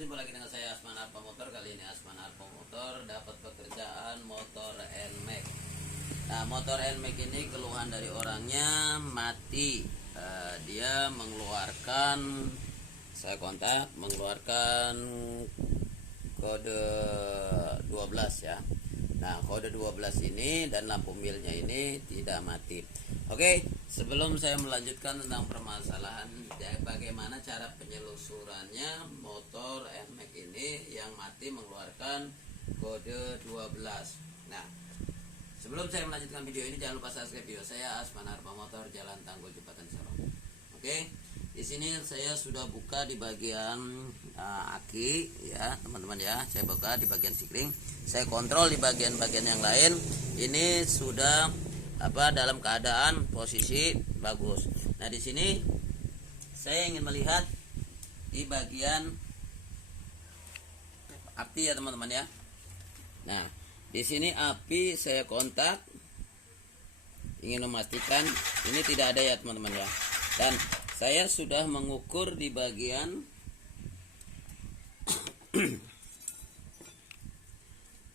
jumpa lagi dengan saya Asman Arpa Motor. Kali ini Asman Arpa Motor dapat pekerjaan motor NMAX. Nah, motor NMAX ini keluhan dari orangnya mati. Dia mengeluarkan, saya kontak, mengeluarkan kode 12 ya. Nah, kode 12 ini dan lampu milnya ini tidak mati. Oke, sebelum saya melanjutkan tentang permasalahan bagaimana cara penyelusurannya motor NMAX ini yang mati mengeluarkan kode 12. Nah, sebelum saya melanjutkan video ini, jangan lupa subscribe video saya Asman Arpa Motor, Jalan Tanggul Jembatan Sorong. Oke, di sini saya sudah buka di bagian aki ya teman-teman ya. Saya buka di bagian sikring, saya kontrol di bagian-bagian yang lain. Ini sudah dalam keadaan posisi bagus. Nah, di sini saya ingin melihat di bagian api ya teman-teman ya. Nah, di sini api saya kontak, ingin memastikan ini tidak ada ya teman-teman ya. Dan saya sudah mengukur di bagian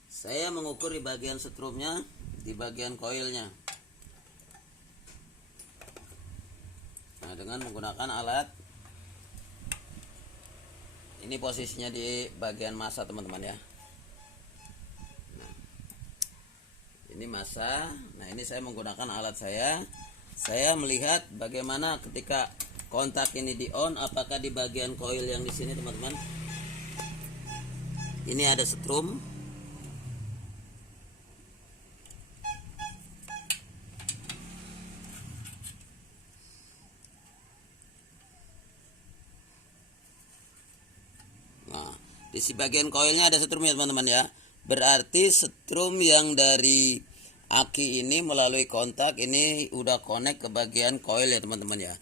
saya mengukur di bagian setrumnya, di bagian koilnya. Nah, dengan menggunakan alat ini, posisinya di bagian massa teman-teman ya. Nah, ini massa. Nah, ini saya menggunakan alat saya melihat bagaimana ketika kontak ini di on, apakah di bagian koil yang di sini teman-teman ini ada setrum. Di bagian koilnya ada setrum ya teman-teman ya. Berarti setrum yang dari aki ini melalui kontak ini udah connect ke bagian koil ya teman-teman ya.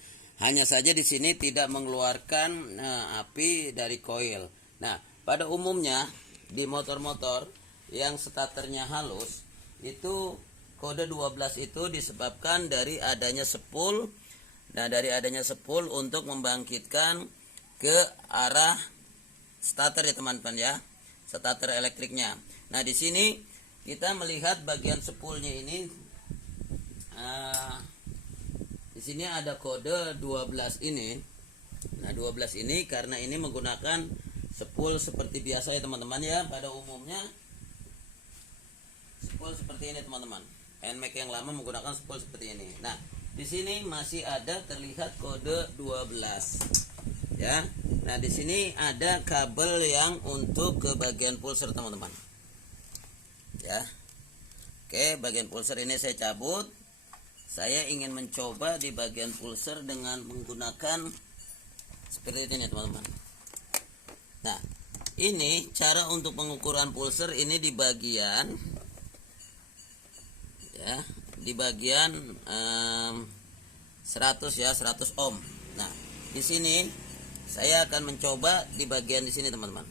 Hanya saja di sini tidak mengeluarkan api dari koil. Nah, pada umumnya di motor-motor yang starternya halus itu kode 12 itu disebabkan dari adanya spool. Nah, dari adanya spool untuk membangkitkan ke arah starter ya teman-teman ya, starter elektriknya. Nah, di sini kita melihat bagian spoolnya ini, di sini ada kode 12 ini. Nah, 12 ini karena ini menggunakan spool seperti biasa ya teman-teman ya. Pada umumnya spool seperti ini teman-teman. NMAX yang lama menggunakan spool seperti ini. Nah, di sini masih ada terlihat kode 12 ya. Nah, di sini ada kabel yang untuk ke bagian pulser teman-teman ya. Oke, bagian pulser ini saya cabut. Saya ingin mencoba di bagian pulser dengan menggunakan seperti ini teman-teman. Nah, ini cara untuk pengukuran pulser ini di bagian ya, di bagian 100 ya, 100 ohm. Nah, di sini saya akan mencoba di bagian di sini teman-teman.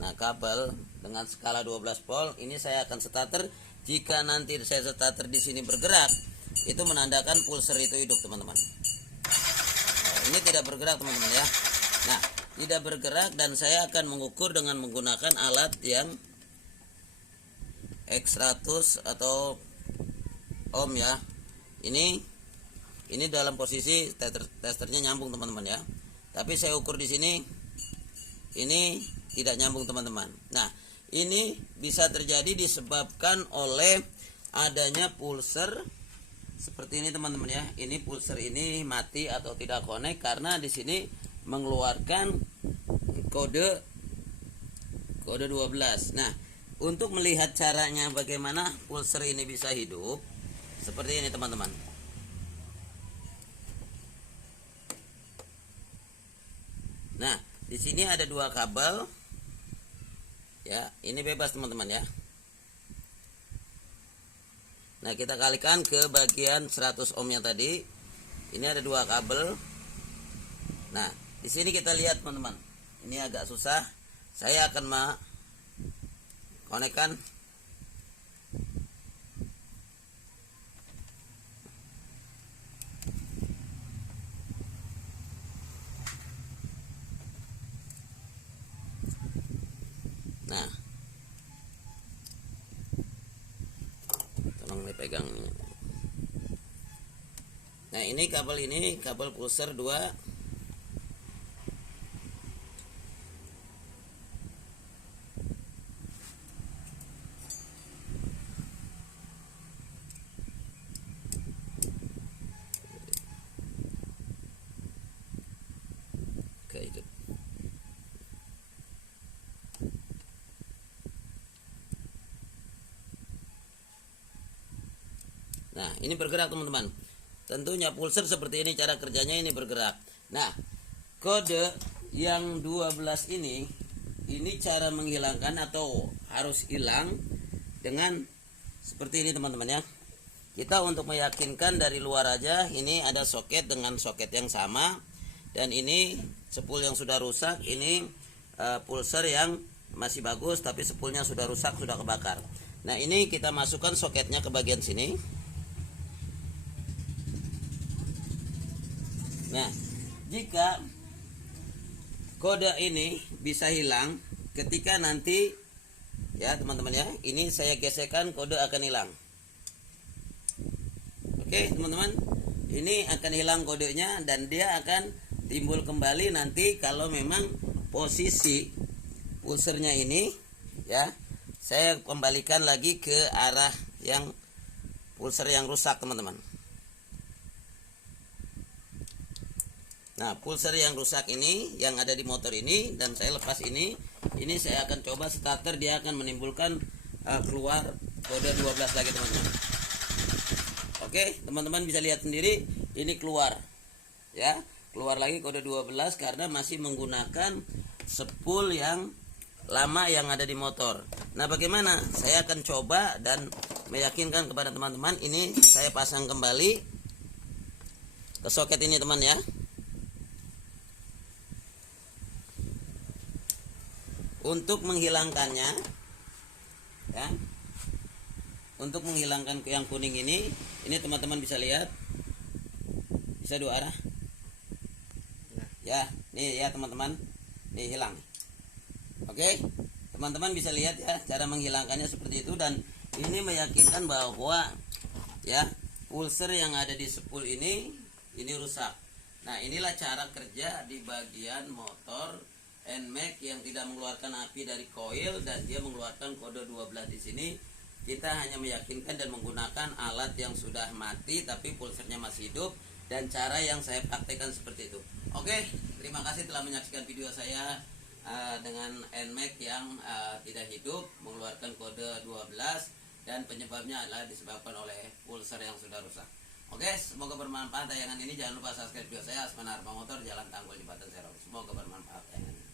Nah, kabel dengan skala 12 volt ini saya akan starter. Jika nanti saya starter di sini bergerak, itu menandakan pulser itu hidup teman-teman. Nah, ini tidak bergerak teman-teman ya. Nah, tidak bergerak dan saya akan mengukur dengan menggunakan alat yang X100 atau ohm ya. Ini dalam posisi testernya nyambung teman-teman ya. Tapi saya ukur di sini ini tidak nyambung teman-teman. Nah, ini bisa terjadi disebabkan oleh adanya pulser seperti ini teman-teman ya. Ini pulser ini mati atau tidak connect karena di sini mengeluarkan kode 12. Nah, untuk melihat caranya bagaimana pulser ini bisa hidup seperti ini teman-teman. Nah, di sini ada dua kabel. Ya, ini bebas teman-teman ya. Nah, kita kalikan ke bagian 100 ohmnya tadi. Ini ada dua kabel. Nah, di sini kita lihat teman-teman. Ini agak susah. Saya akan konekkan. Nah, ini kabel pulser 2. Itu. Nah, ini bergerak teman-teman. Tentunya pulser seperti ini cara kerjanya, ini bergerak. Nah, kode yang 12 ini cara menghilangkan atau harus hilang dengan seperti ini teman-teman ya. Kita untuk meyakinkan dari luar aja, ini ada soket dengan soket yang sama. Dan ini spool yang sudah rusak, ini pulser yang masih bagus tapi spoolnya sudah rusak, sudah kebakar. Nah, ini kita masukkan soketnya ke bagian sini. Nah, jika kode ini bisa hilang ketika nanti ya teman-teman ya, ini saya gesekkan, kode akan hilang. Oke teman-teman, ini akan hilang kodenya dan dia akan timbul kembali nanti kalau memang posisi pulsernya ini ya, saya kembalikan lagi ke arah yang pulser yang rusak teman-teman. Nah, pulser yang rusak ini yang ada di motor ini, dan saya lepas ini saya akan coba starter, dia akan menimbulkan keluar kode 12 lagi teman-teman. Oke teman-teman bisa lihat sendiri, ini keluar ya, keluar lagi kode 12 karena masih menggunakan spool yang lama yang ada di motor. Nah, bagaimana? Saya akan coba dan meyakinkan kepada teman-teman. Ini saya pasang kembali ke soket ini teman ya. Untuk menghilangkannya ya, untuk menghilangkan yang kuning ini teman-teman bisa lihat, bisa dua arah ya, nih ya teman-teman, nih hilang. Oke teman-teman bisa lihat ya cara menghilangkannya seperti itu, dan ini meyakinkan bahwa ya pulser yang ada di spool ini rusak. Nah, inilah cara kerja di bagian motor NMAX yang tidak mengeluarkan api dari koil dan dia mengeluarkan kode 12 di sini. Kita hanya meyakinkan dan menggunakan alat yang sudah mati tapi pulsernya masih hidup, dan cara yang saya praktekkan seperti itu. Oke, terima kasih telah menyaksikan video saya dengan NMAX yang tidak hidup mengeluarkan kode 12, dan penyebabnya adalah disebabkan oleh pulser yang sudah rusak. Oke, semoga bermanfaat tayangan ini. Jangan lupa subscribe video saya, Asman Harpa Motor, Jalan Tanggul, Jembatan Serong. Semoga bermanfaat tayangan ini.